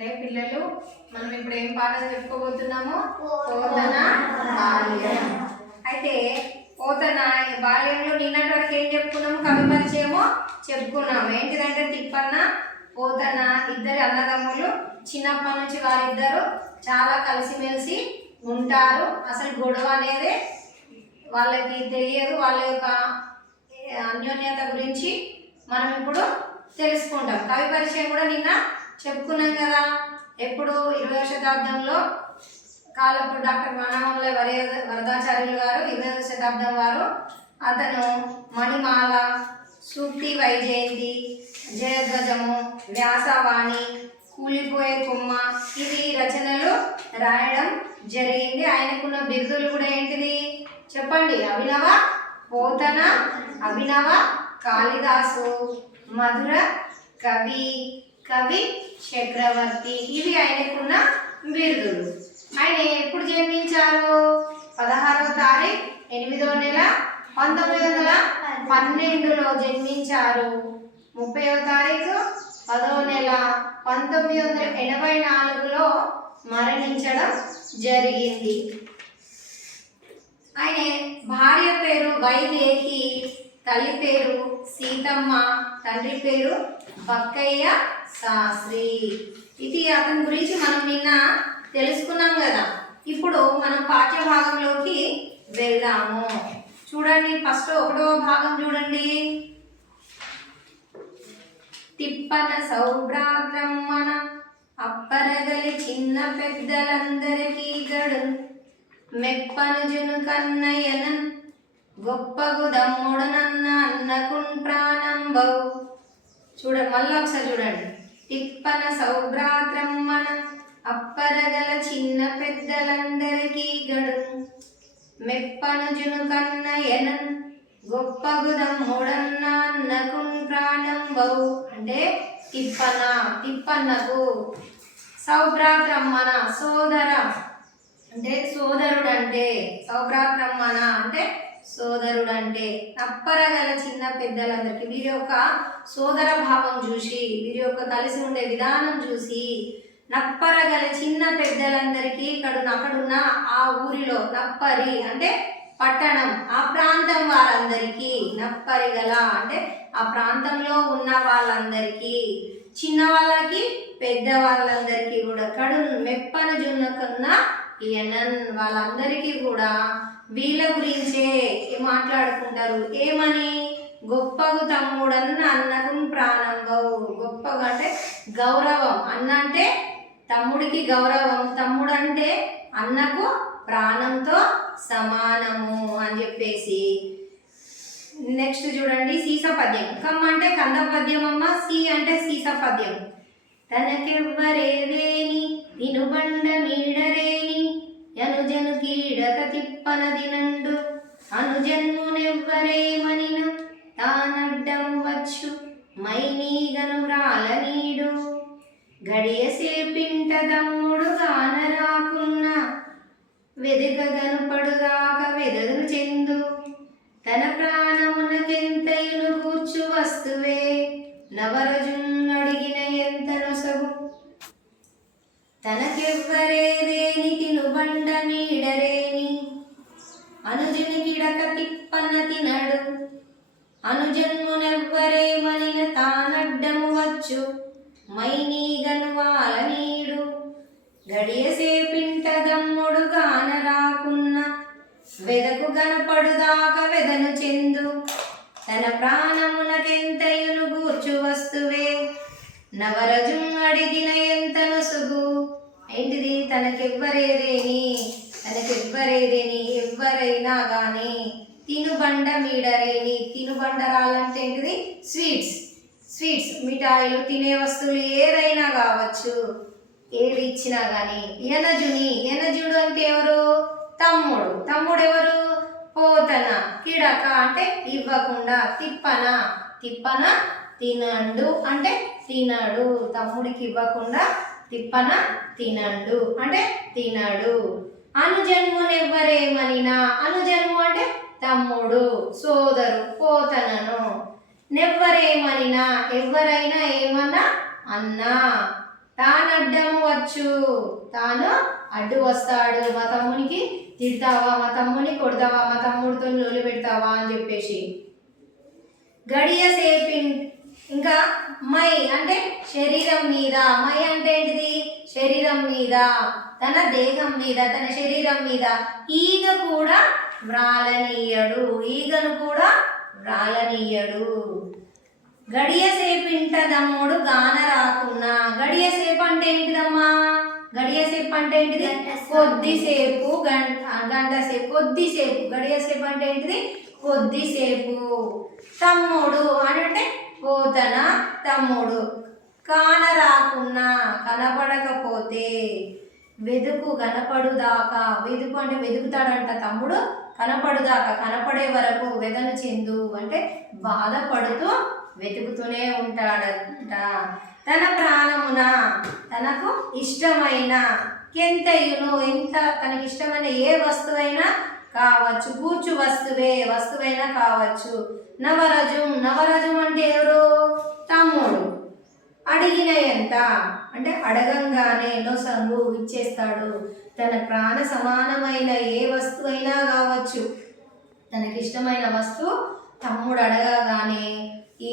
అరే పిల్లలు, మనం ఇప్పుడు ఏం పాఠం చెప్పుకోబోతున్నాము? పోతన బాల్యం. అయితే పోతన బాల్యంలో నిన్నటి వరకు ఏం చెప్పుకున్నాము? కవి పరిచయము చెప్పుకున్నాము. ఏంటిదంటే తిప్పన్న పోతన ఇద్దరు అన్నదమ్ములు. చిన్నప్పటి నుంచి వారిద్దరు చాలా కలిసిమెలిసి ఉంటారు. అసలు గొడవ అనేది వాళ్ళకి తెలియదు. వాళ్ళ యొక్క అన్యోన్యత గురించి మనం ఇప్పుడు తెలుసుకుంటాం. కవి పరిచయం కూడా నిన్న చెప్పుకున్నాం కదా. ఎప్పుడు 20వ శతాబ్దంలో కాలపు డాక్టర్ వనమాల వరదాచార్యులు గారు 20వ శతాబ్దం వారు. అతను మణిమాల, సూక్తి వైజయంతి, జయధ్వజము, వ్యాసవాణి, కూలిపోయే కొమ్మ ఇది రచనలు రాయడం జరిగింది. ఆయనకున్న బిరుదులు కూడా ఏంటిది చెప్పండి? అభినవ పోతన, అభినవ కాళిదాసు, మధుర కవి, కవి చక్రవర్తి. ఇవి ఆయనకున్న బిరుదులు. ఆయన ఎప్పుడు జన్మించారు? 16వ తారీఖు 8వ నెల 1912లో జన్మించారు. 30వ తారీఖు 10వ నెల 1984లో మరణించడం జరిగింది. ఆయన భార్య పేరు వైదేహి, తల్లి పేరు సీతమ్మ, తండ్రి పేరు బక్కయ్య శాస్త్రి. ఇది అతని గురించి మనం నిన్న తెలుసుకున్నాం కదా. ఇప్పుడు మనం పాఠ్య భాగంలోకి వెళ్దాము. చూడండి, ఫస్ట్ 1వ భాగం చూడండి. తిప్పన సౌభ్రాత్రమ్మన అప్పరగలి చిన్న పెద్దలందరికీ గడు మెప్పను జును కన్నయ్యనన్ గొప్పగు దమ్ముడనన్న అన్నకున్ ప్రాణంబౌ. చూడండి, మళ్ళీ ఒకసారి చూడండి. తిప్పన సౌభ్రాత్రమ్మన అప్పరగల చిన్న పెద్దలందరికీ గడు మెప్పను జును కన్నయ్యనన్ గొప్పగు దమ్ముడన్న అన్నకున్ ప్రాణంబౌ. అంటే తిప్పన్నకు, సౌభ్రాత్రమ్మన సోదర అంటే సోదరుడంటే, సౌభ్రాత్రమ్మన అంటే సోదరుడంటే, అప్పరగల చిన్న పెద్దలందరికీ వీరి యొక్క సోదర భావం చూసి, వీరి యొక్క కలిసి ఉండే విధానం చూసి నప్పరగల చిన్న పెద్దలందరికీ అక్కడున్న ఆ ఊరిలో, నప్పరి అంటే పట్టణం, ఆ ప్రాంతం వారందరికీ, నప్పరిగల అంటే ఆ ప్రాంతంలో ఉన్న వాళ్ళందరికీ, చిన్న వాళ్ళకి పెద్ద వాళ్ళందరికీ కూడా కడు మెప్పను జున్నకున్న ఎనన్ వాళ్ళందరికీ కూడా వీళ్ళ గురించే మాట్లాడుకుంటారు. ఏమని? గొప్పగు తమ్ముడన్న అన్నకు ప్రాణంబౌ. గొప్పగా అంటే గౌరవం. అన్న అంటే తమ్ముడికి గౌరవం, తమ్ముడు అంటే అన్నకు ప్రాణంతో సమానము అని చెప్పేసి. నెక్స్ట్ చూడండి, సీస పద్యం. కమ్మ అంటే కంద పద్యం అమ్మ. సి అంటే సీస పద్యం. తనకెవ్వరేదేని తినుబండ మీడరేని అనుజను కీడక తిప్పన దినండు అనుజన్మునెవ్వరేమనిన తానడ్డం వచ్చు మైనీగను రాలనీడు గడియసేపింట తమ్ముడు గానరాకున్న వెదకగను పడుగాక వెదను చెందు తన ప్రాణమునకెంతయును కూర్చు వస్తువే నవరజున్నడిగిన ఎంత నొసగు తనకెవ్వరేదేని తినుబండ నీడరేని అనుజుని కిడక తిప్పన్న తినడు అనుజన్మునెవ్వరేమనిన తానడ్డము వచ్చు మైనీగను వాలనీడు గడియసేపింట దమ్ముడు గానరాకున్న వెదకు గనపడుదాక వెదను చెందు తన ప్రాణమునకెంతయును గూర్చు వస్తువే నవరజు అడిగిన ఎంత నొసుగు. ఏంటిది? తనకెవ్వరేదేని, తనకెవ్వరేదేని ఎవ్వరైనా కానీ తినుబండ మీడరేని. తినుబండరాలంటే ఏంటిది? స్వీట్స్, మిఠాయిలు, తినే వస్తువులు ఏదైనా కావచ్చు, ఏది ఇచ్చినా కానీ. ఎనజుడు అంటే ఎవరు? తమ్ముడు. తమ్ముడు ఎవరు? పోతన. కిడక అంటే ఇవ్వకుండా. తిప్పన తినండు అంటే తినడు. తమ్ముడికి ఇవ్వకుండా తిప్పన తినండు అంటే తినడు. అనుజన్మునెవ్వరేమనినా. అనుజన్ము అంటే తమ్ముడు, సోదరు, పోతనను. నెవ్వరేమనినా ఎవ్వరైనా ఏమన్నా అన్నా. తాను అడ్డము వచ్చు, తాను అడ్డు వస్తాడు. మా తమ్మునికి తిడతావా, మా తమ్ముని కొడతావా, మా తమ్ముడితో నూలు పెడతావా అని చెప్పేసి. గడియ సేపి, ఇంకా మై అంటే శరీరం మీద, మై అంటే ఏంటిది శరీరం మీద, తన దేహం మీద, తన శరీరం మీద ఈగ కూడా వ్రాలనీయడు, ఈగను కూడా వ్రాలనీయడు. గడియ సేపింట దమ్ముడు గాన రాకున్నా, గడియ సేపు అంటే ఏంటిదమ్మా, గడియ సేపు అంటే ఏంటిది కొద్దిసేపు, గంట సేపు, కొద్దిసేపు. గడియ సేపు అంటే ఏంటిది కొద్దిసేపు. తమ్ముడు అని అంటే పోతన తమ్ముడు. కాన రాకున్నా కనపడకపోతే, వెదుకు కనపడుదాకా, వెదుకు అంటే వెతుకుతాడంట తమ్ముడు, కనపడుదాకా కనపడే వరకు వెదను చెందు అంటే బాధపడుతూ వెతుకుతూనే ఉంటాడంట. తన ప్రాణమున తనకు ఇష్టమైన కెంతయును, ఎంత తనకి ఇష్టమైన ఏ వస్తువైనా కావచ్చు, కూర్చు వస్తువైనా కావచ్చు. నవరజం, నవరజం అంటే ఎవరు తమ్ముడు. అడిగిన ఎంత అంటే అడగంగానే నొసంగు ఇచ్చేస్తాడు. తన ప్రాణ సమానమైన ఏ వస్తువైనా కావచ్చు, తనకిష్టమైన వస్తువు తమ్ముడు అడగగానే ఈ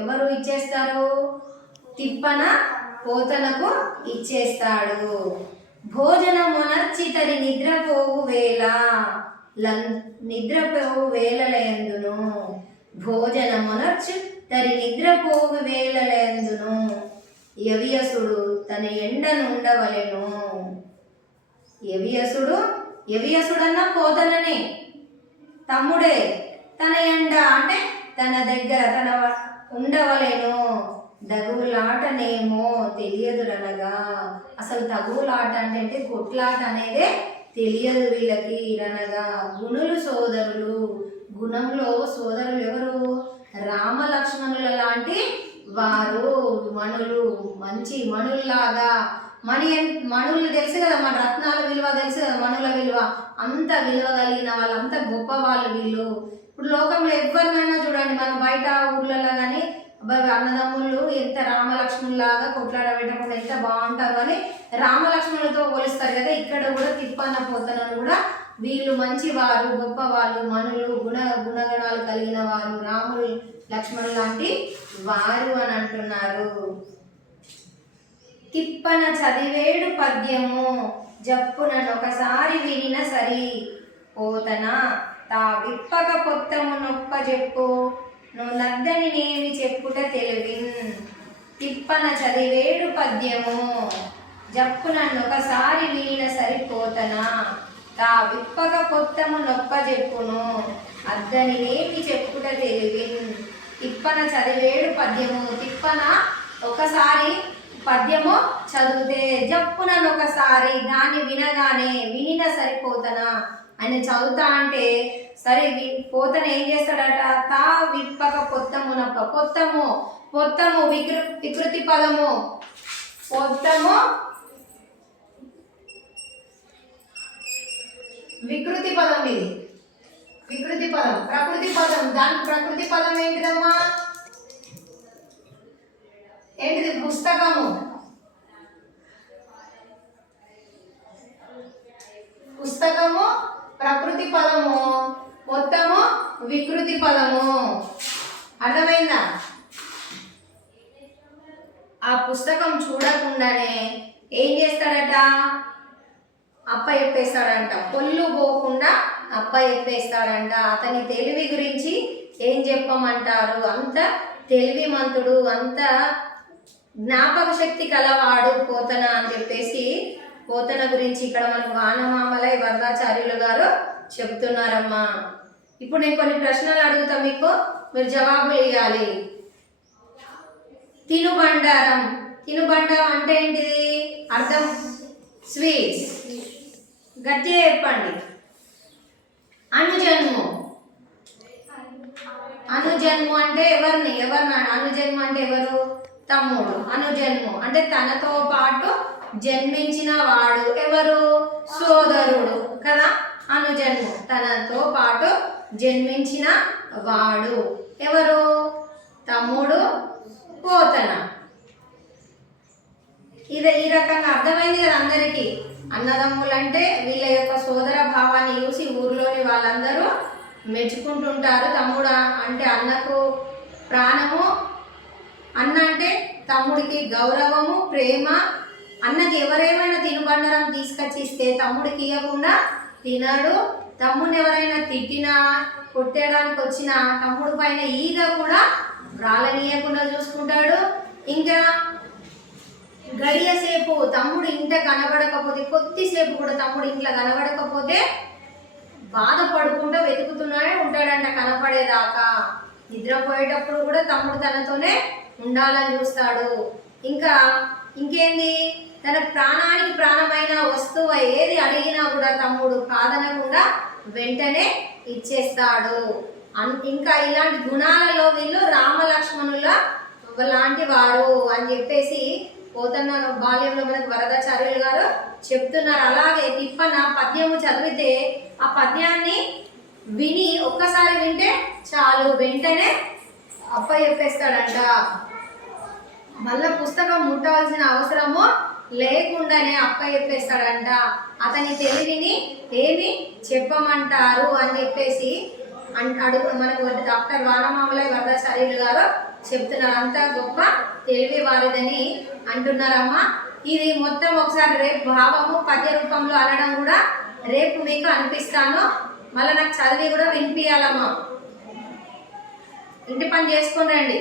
ఎవరు ఇచ్చేస్తారు, తిప్పన పోతనకు ఇచ్చేస్తాడు. భోజనమునర్చి తరి నిద్రపోవు వేళ, నిద్రపోవు వేళలందును, భోజనమునర్చి తరి నిద్రపోవు వేళలందును యవియసుడు తన ఎండనుండవలెను. యవియసుడన్నా పోతననే తమ్ముడే. తన ఎండ అంటే తన దగ్గర తన ఉండవలేను. దగువులాటనేమో తెలియదురనగా, అసలు తగువులాట అంటే కొట్లాట అనేదే తెలియదు వీళ్ళకి అనగా. గుణులు సోదరులు, గుణంలో సోదరులు ఎవరు, రామ లక్ష్మణుల లాంటి వారు. మణులు మంచి మణుల్లాగా, మణులు తెలుసు కదా, మన రత్నాల విలువ తెలుసు కదా, మణుల విలువ, అంత విలువ కలిగిన వాళ్ళు, అంత గొప్ప వాళ్ళు వీళ్ళు. ఇప్పుడు లోకంలో ఎవరినైనా చూడండి, మనం బయట ఊర్లలో కానీ అన్నదమ్ముళ్ళు ఎంత రామలక్ష్మణులాగా కొట్లాడబెట్టకుండా ఎంత బాగుంటారు అని రామలక్ష్మణులతో పోలుస్తారు కదా. ఇక్కడ కూడా తిప్పన్న పోతనను కూడా వీళ్ళు మంచివారు, గొప్పవాళ్ళు, మనులు, గుణగణాలు కలిగిన వారు, రాములు లక్ష్మణులు లాంటి వారు అని అంటున్నారు. తిప్పన చదివేడు పద్యము జప్పునొకసారి వినిన సరి, పోతన తా విప్పక పొత్తము నొప్ప చెప్పు, నువ్వు నద్దని నేమి చెప్పుట తెలివిన్. తిప్పన చదివేడు పద్యము జప్పునొకసారి వినిన సరిపోతన, తా విప్పక పొత్తము నొప్ప చెప్పును, అద్దని నేమి చెప్పుట తెలివిన్. తిప్పన చదివేడు పద్యము, తిప్పన ఒకసారి పద్యము చదివితే, జప్పునొకసారి దాన్ని వినగానే వినిన సరిపోతన, ఆయన చదువుతా అంటే సరే పోతన ఏం చేస్తాడట, తా విప్పక పొత్తము నొప్ప. పొత్తము వికృతి పదము, పొత్తము వికృతి పదం, ఇది వికృతి పదం. ప్రకృతి పదం, దాని ప్రకృతి పదం ఏంటిదమ్మా, ఏంటిది పుస్తకము. పుస్తకము ప్రకృతి పదము, మొత్తము వికృతి పదము. అర్థమైందా? ఆ పుస్తకం చూడకుండానే ఏం చేస్తాడట, అప్ప చెప్పేస్తాడంట, పొల్లు పోకుండా అప్ప చెప్పేస్తాడంట. అతని తెలివి గురించి ఏం చెప్పమంటారు, అంత తెలివిమంతుడు, అంత జ్ఞాపక శక్తి కలవాడు పోతన అని చెప్పేసి పోతన గురించి ఇక్కడ మనకు వానమామలై వరదాచార్యులు గారు చెప్తున్నారమ్మా. ఇప్పుడు నేను కొన్ని ప్రశ్నలు అడుగుతా, మీకు మీరు జవాబులు ఇవ్వాలి. తినుబండారం, తినుబండారం అంటే ఏంటిది, అర్థం స్వీట్స్, గట్టిగా చెప్పండి. అనుజన్ము, అనుజన్ము అంటే ఎవరిని అనుజన్ము అంటే ఎవరు, తమ్ముడు. అనుజన్ము అంటే తనతో పాటు జన్మించిన వాడు, ఎవరు, సోదరుడు కదా. అనుజన్ము తనతో పాటు జన్మించిన వాడు ఎవరు, తమ్ముడు పోతన. ఇది ఈ రకంగా అర్థమైంది కదా అందరికీ. అన్నదమ్ములు అంటే వీళ్ళ యొక్క సోదర భావాన్ని చూసి ఊర్లోని వాళ్ళందరూ మెచ్చుకుంటుంటారు. తమ్ముడు అంటే అన్నకు ప్రాణము, అన్న అంటే తమ్ముడికి గౌరవము, ప్రేమ. అన్నకి ఎవరేమైనా తినుబండరం తీసుకొచ్చి ఇస్తే తమ్ముడికి ఇవ్వకుండా తినడు. తమ్ముడిని ఎవరైనా తిట్టినా కొట్టేయడానికి వచ్చిన తమ్ముడు పైన ఈగ కూడా రాలనీయకుండా చూసుకుంటాడు. ఇంకా గడియ సేపు తమ్ముడు ఇంట కనబడకపోతే, కొద్దిసేపు కూడా తమ్ముడు ఇంట్లో కనబడకపోతే బాధపడుకుంటూ వెతుకుతూనే ఉంటాడంట కనపడేదాకా. నిద్రపోయేటప్పుడు కూడా తమ్ముడు తనతోనే ఉండాలని చూస్తాడు. ఇంకేంది, తన ప్రాణానికి ప్రాణమైన వస్తువు ఏది అడిగినా కూడా తమ్ముడు కాదనకుండా వెంటనే ఇచ్చేస్తాడు. ఇంకా ఇలాంటి గుణాలలో వీళ్ళు రామలక్ష్మణుల లాంటి వారు అని చెప్పేసి పోతన్న బాల్యంలో మనకు వరదాచార్యులు గారు చెప్తున్నారు. అలాగే తిప్పన పద్యము చదివితే ఆ పద్యాన్ని విని ఒక్కసారి వింటే చాలు, వెంటనే చెప్పేస్తాడంట. మళ్ళీ పుస్తకం ముట్టవలసిన అవసరము లేకుండానే చెప్పేస్తాడంట. అతని తెలివిని ఏమి చెప్పమంటారు అని చెప్పేసి మనకు డాక్టర్ వానమామలయ్య వరదాచార్యులు గారు చెప్తున్నారు. అంత గొప్ప తెలివి వారిదని అంటున్నారమ్మా. ఇది మొత్తం ఒకసారి రేపు భావము పద్య రూపంలో అనడం కూడా రేపు మీకు అనిపిస్తాను. మళ్ళీ నాకు చదివి కూడా వినిపించాలమ్మా. ఇంటి పని చేసుకుని రండి.